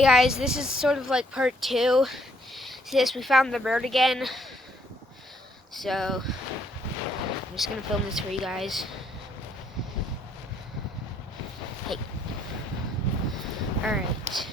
Hey guys, this is sort of like part 2 to this. We found the bird again. So, I'm just gonna film this for you guys. Hey. Alright.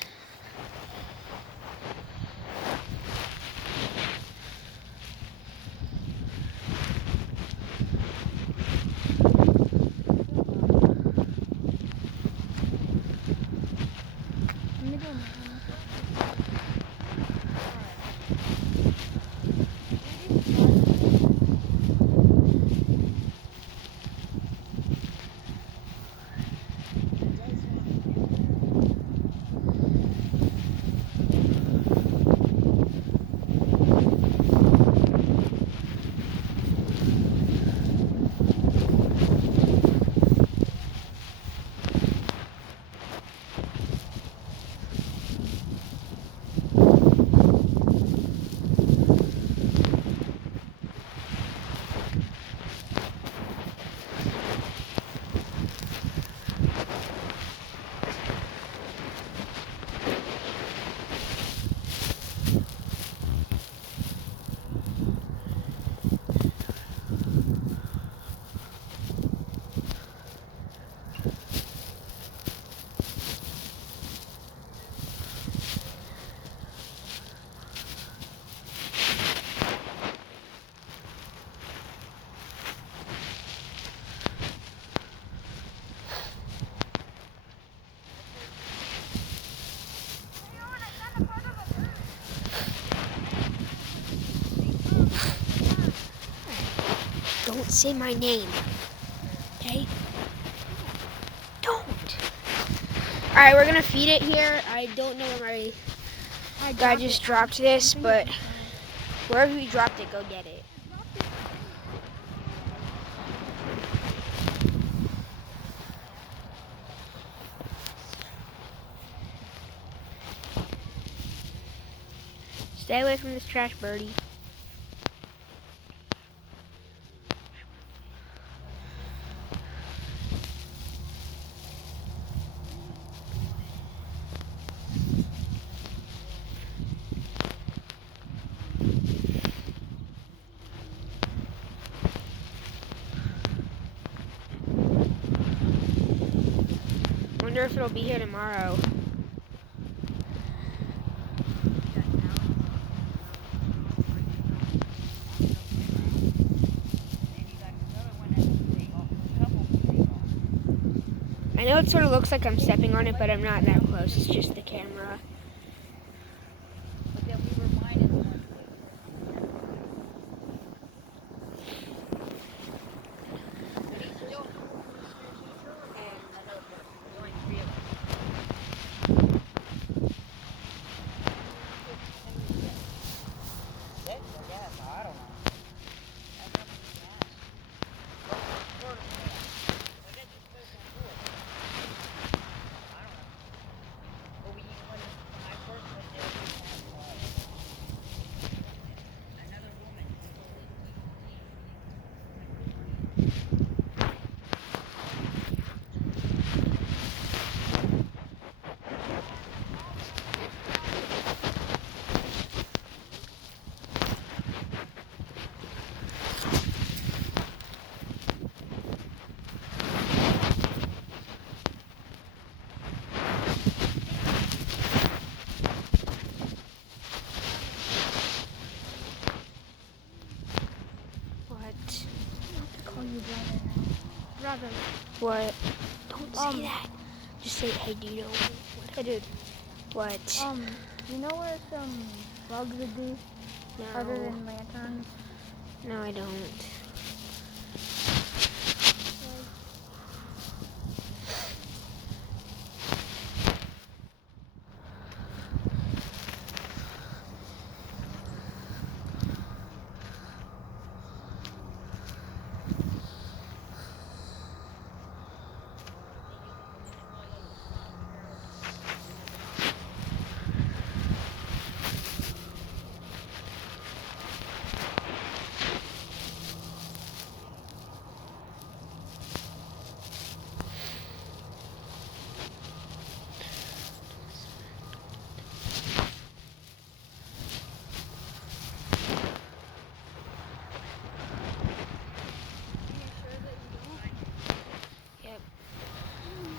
Don't say my name. Okay? Don't. Alright, we're gonna feed it here. I don't know where my guy just dropped this, but wherever he dropped it, go get it. Stay away from this trash, birdie. Wonder if it'll be here tomorrow. I know it sort of looks like I'm stepping on it, but I'm not that close. It's just the camera. Brother. What? Don't say that. Just say, hey, do you know what? Hey, dude. What? You know where some bugs would be other No. than lanterns? No, I don't.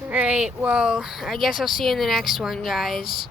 Alright, well, I guess I'll see you in the next one, guys.